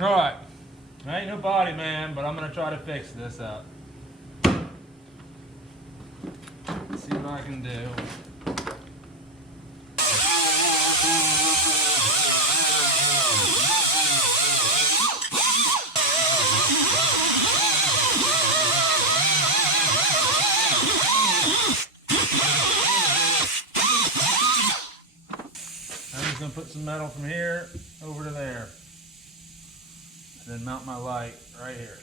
Alright, I ain't no body man, but I'm gonna try to fix this up. See what I can do. I'm just gonna put some metal from here over to there. And then mount my light right here.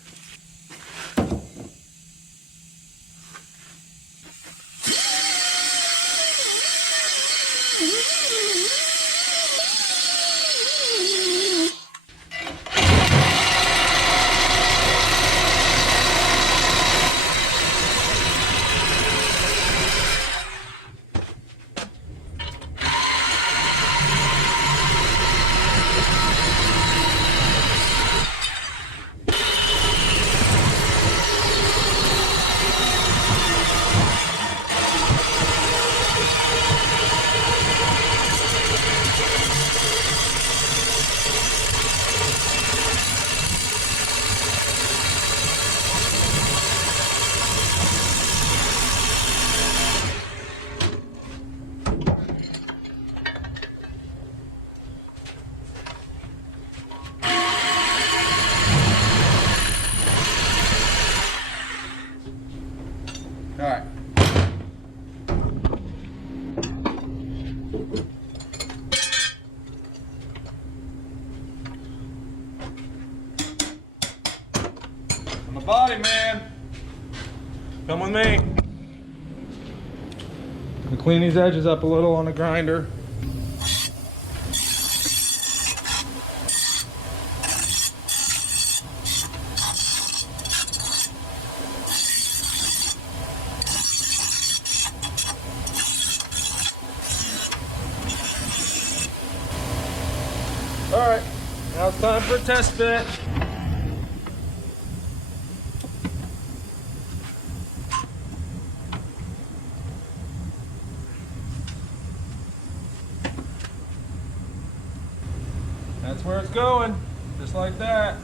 Alright. I'm a body man. Come with me. I'll clean these edges up a little on the grinder. Alright, now it's time for a test fit. That's where it's going, just like that.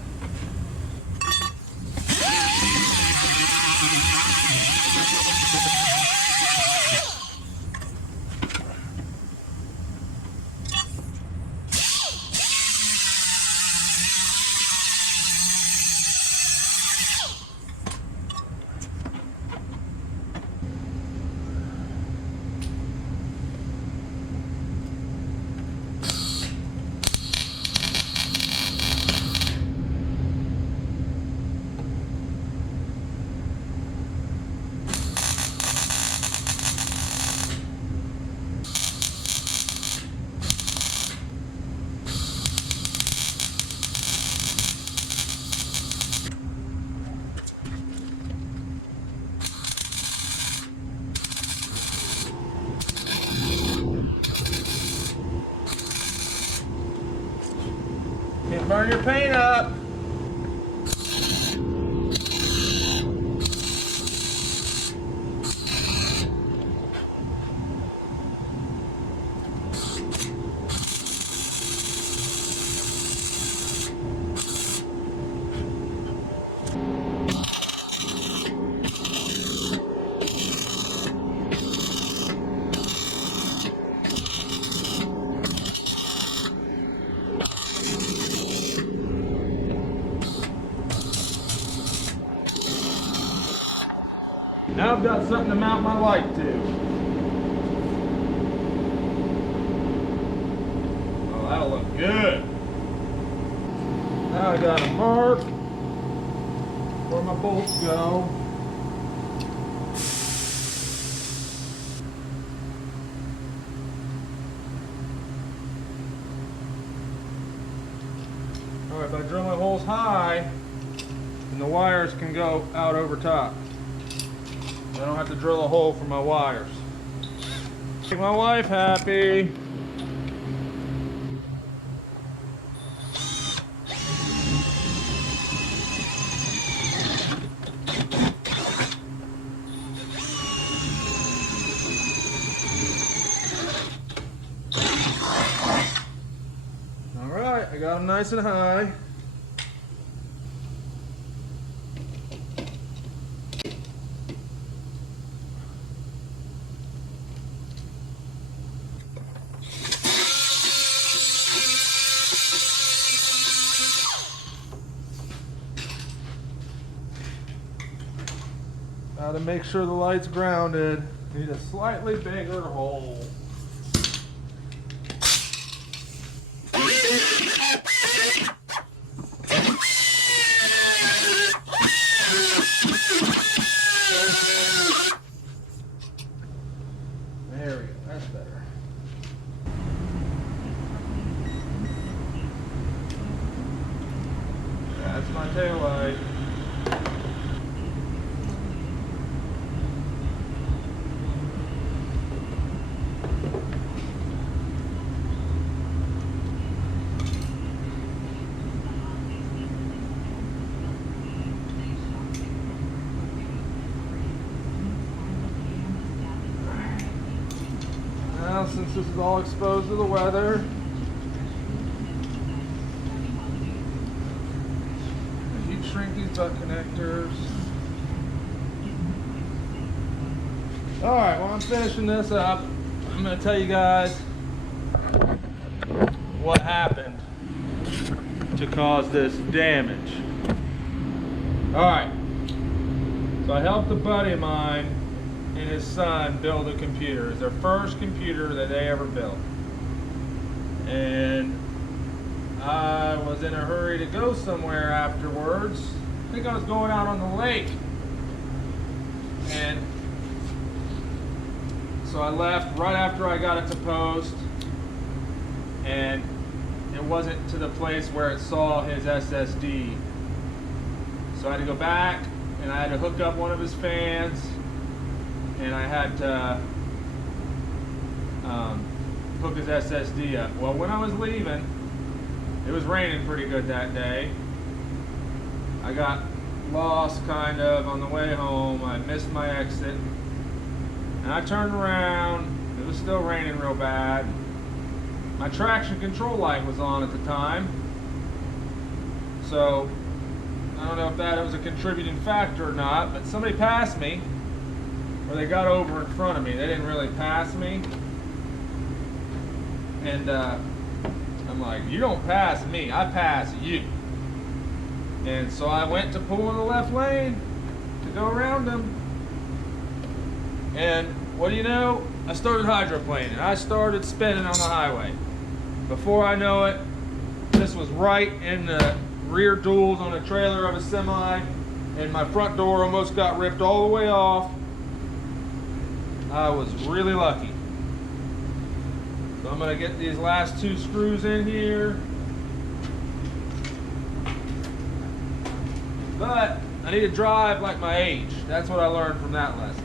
Can't burn your paint up. Now I've got something to mount my light to. Oh, that'll look good. Now I got a mark where my bolts go. Alright, if I drill my holes high, then the wires can go out over top. I don't have to drill a hole for my wires. Make my wife happy. All right, I got them nice and high. How to make sure the light's grounded. Need a slightly bigger hole. There we go, that's better. That's my taillight. Now, since this is all exposed to the weather, you shrink these butt connectors. Alright, while I'm finishing this up, I'm going to tell you guys what happened to cause this damage. Alright, so I helped a buddy of mine and his son build a computer. It's their first computer that they ever built. And I was in a hurry to go somewhere afterwards. I think I was going out on the lake. And so I left right after I got it to post. And it wasn't to the place where it saw his SSD. So I had to go back and I had to hook up one of his fans. And I had to hook his SSD up. Well, when I was leaving, it was raining pretty good that day. I got lost kind of on the way home. I missed my exit. And I turned around. It was still raining real bad. My traction control light was on at the time. So, I don't know if that was a contributing factor or not, but somebody passed me. Or they got over in front of me. They didn't really pass me. And I'm like, you don't pass me, I pass you. And so I went to pull in the left lane to go around them. And what do you know? I started hydroplaning. I started spinning on the highway. Before I know it, this was right in the rear duals on a trailer of a semi. And my front door almost got ripped all the way off. I was really lucky. So I'm going to get these last two screws in here. But I need to drive like my age. That's what I learned from that lesson.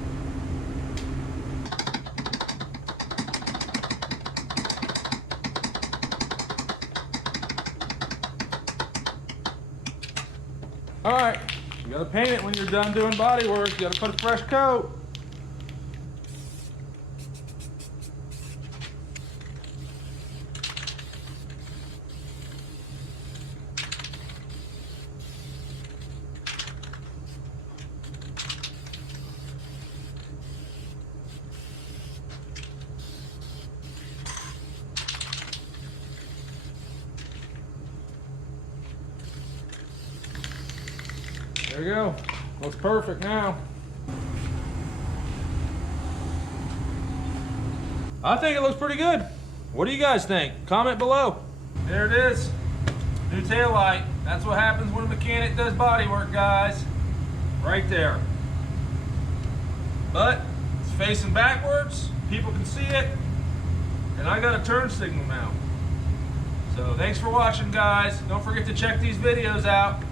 Alright, you got to paint it when you're done doing body work. You got to put a fresh coat. There you go. Looks perfect now. I think it looks pretty good. What do you guys think? Comment below. There it is. New taillight. That's what happens when a mechanic does body work, guys. Right there. But it's facing backwards. People can see it. And I got a turn signal now. So thanks for watching, guys. Don't forget to check these videos out.